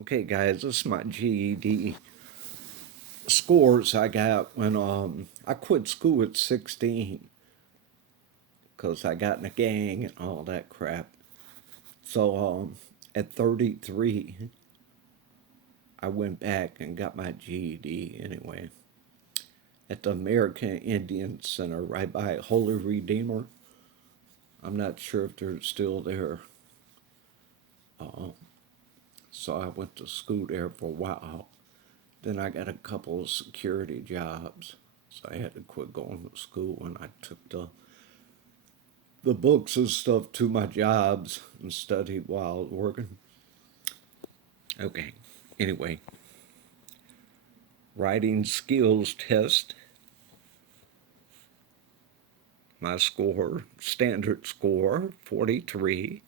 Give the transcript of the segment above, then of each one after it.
Okay, guys, this is my GED scores I got when I quit school at 16 because I got in a gang and all that crap. So at 33, I went back and got my GED anyway at the American Indian Center right by Holy Redeemer. I'm not sure if they're still there. Uh, so I went to school there for a while. Then I got a couple of security jobs. So I had to quit going to school and I took the books and stuff to my jobs and studied while working. Okay. Anyway, writing skills test. My score, standard score, 43.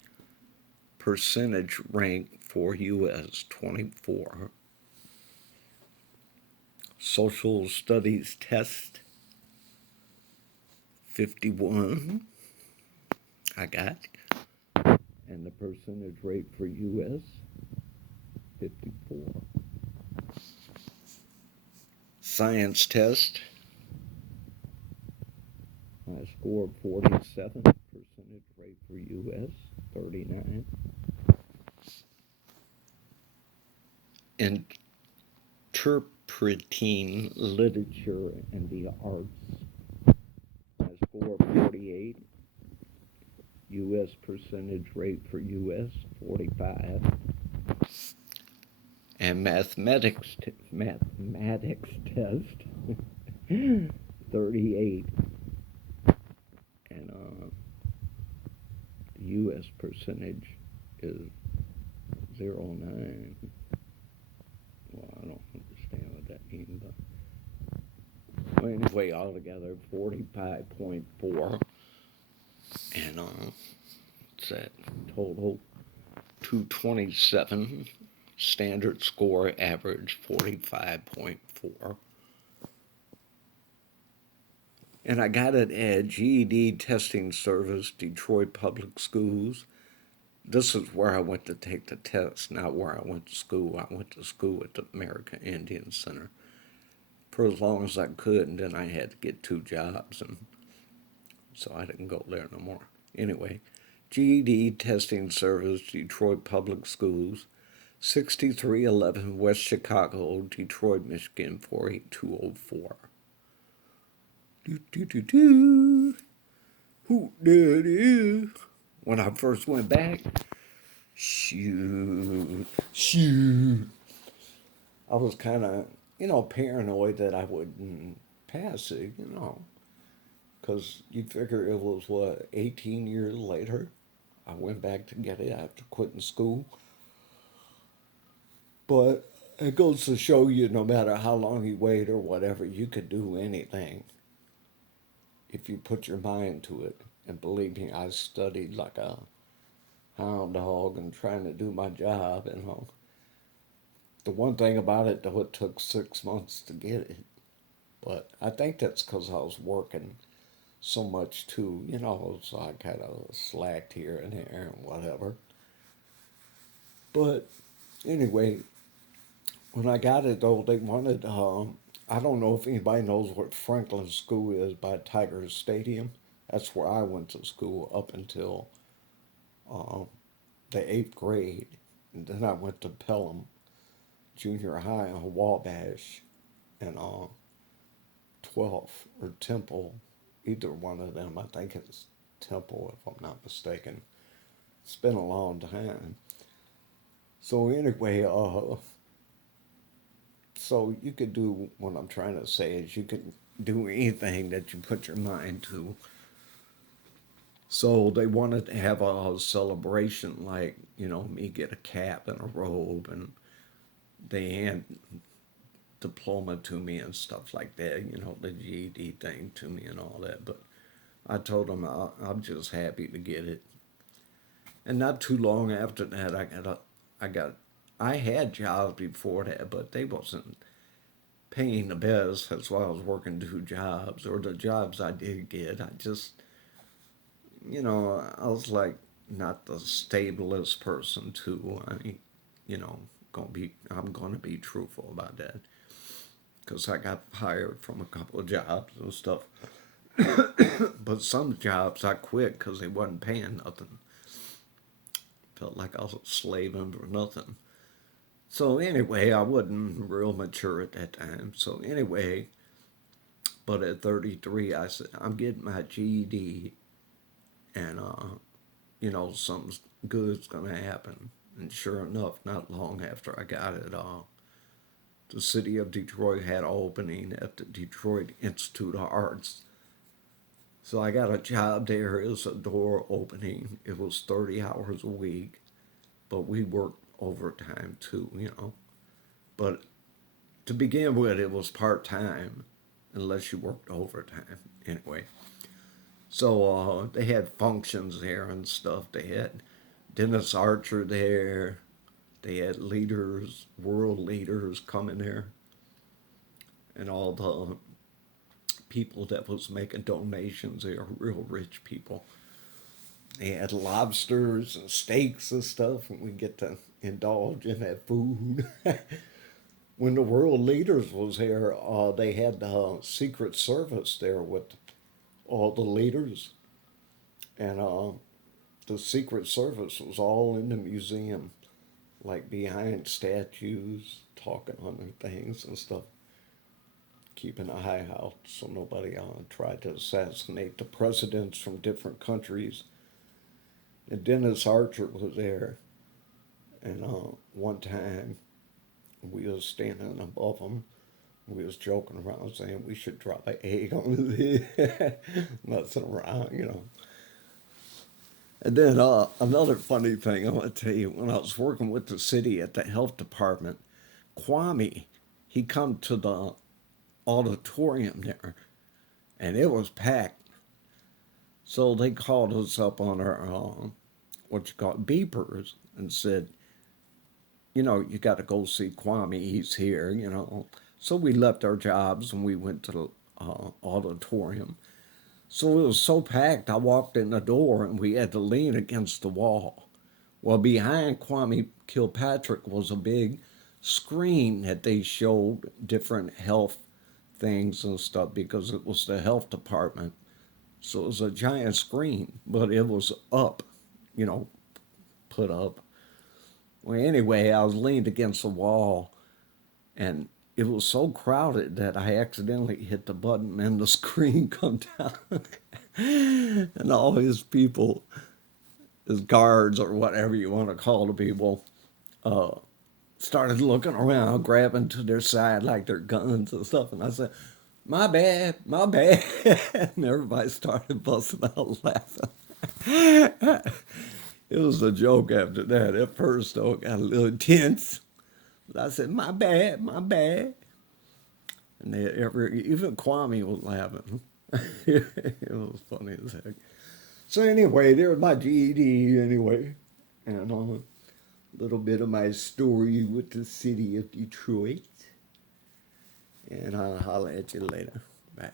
Percentage rank for US, 24. Social studies test, 51. I got. And the percentage rate for US, 54. Science test, I scored 47. Percentage rate for US, 39. Interpreting literature and the arts, I scored 48. US percentage rate for US, 45. And mathematics test, 38. And the US percentage is 0.9. Well, I don't understand what that means, but well, anyway, altogether 45.4. And what's that total? 227. Standard score average 45.4. And I got it at GED Testing Service, Detroit Public Schools. This is where I went to take the test, not where I went to school. I went to school at the American Indian Center for as long as I could, and then I had to get two jobs, and so I didn't go there no more. Anyway, GED Testing Service, Detroit Public Schools, 6311 West Chicago, Detroit, Michigan, 48204. Do, do, do, do. Who did it? When I first went back, shoot. I was kind of, paranoid that I wouldn't pass it, because you figure it was, 18 years later, I went back to get it after quitting school. But it goes to show you no matter how long you wait or whatever, you could do anything if you put your mind to it. And believe me, I studied like a hound dog and trying to do my job. The one thing about it, though, it took 6 months to get it. But I think that's because I was working so much too, so I kind of slacked here and there and whatever. But anyway, when I got it though, they wanted, I don't know if anybody knows what Franklin School is by Tigers Stadium. That's where I went to school up until uh, the eighth grade. And then I went to Pelham Junior High in Wabash and 12th or Temple, either one of them. I think it's Temple, if I'm not mistaken. It's been a long time. So anyway, so you could do what I'm trying to say is you can do anything that you put your mind to. So they wanted to have a celebration, like me get a cap and a robe, and they hand diploma to me and stuff like that. The GED thing to me and all that. But I told them I'm just happy to get it. And not too long after that, I got, I had jobs before that, but they wasn't paying the best. That's why I was working two jobs, or the jobs I did get. I was like not the stablest person too. You know, I'm gonna be truthful about that because I got fired from a couple of jobs and stuff. But some jobs I quit because they wasn't paying nothing. Felt like I was slaving for nothing. So anyway, I wasn't real mature at that time. So anyway, but at 33, I said I'm getting my GED, and something good's gonna happen. And sure enough, not long after I got it, the city of Detroit had an opening at the Detroit Institute of Arts. So I got a job there. It was a door opening. It was 30 hours a week, but we worked overtime too. But to begin with, it was part time unless you worked overtime. Anyway, so they had functions there and stuff. They had Dennis Archer there. They had leaders, world leaders coming there, and all the people that was making donations. They were real rich people. They had lobsters and steaks and stuff, and we get to indulge in that food. When the world leaders was there, they had the Secret Service there with all the leaders, and the Secret Service was all in the museum, like behind statues, talking on the things and stuff, keeping a high out so nobody tried to assassinate the presidents from different countries. And Dennis Archer was there, and one time we was standing above him. We was joking around saying we should drop an egg on his head, messing around. And then another funny thing I want to tell you, when I was working with the city at the health department, Kwame, he come to the auditorium there, and it was packed. So they called us up on our what you call it, beepers, and said, you got to go see Kwame. He's here. So we left our jobs and we went to the auditorium. So it was so packed, I walked in the door and we had to lean against the wall. Well, behind Kwame Kilpatrick was a big screen that they showed different health things and stuff because it was the health department. So it was a giant screen, but it was up, you know, put up. Well, anyway, I was leaned against the wall, and it was so crowded that I accidentally hit the button and the screen come down. And all his people, his guards or whatever you want to call the people, uh, started looking around, grabbing to their side like their guns and stuff. And I said, my bad, my bad. And everybody started busting out laughing. It was a joke after that. At first, though, it got a little tense. But I said, my bad, my bad. And even Kwame was laughing. It was funny as heck. So anyway, there's my GED anyway. And a little bit of my story with the city of Detroit. And I'll holler at you later. Bye.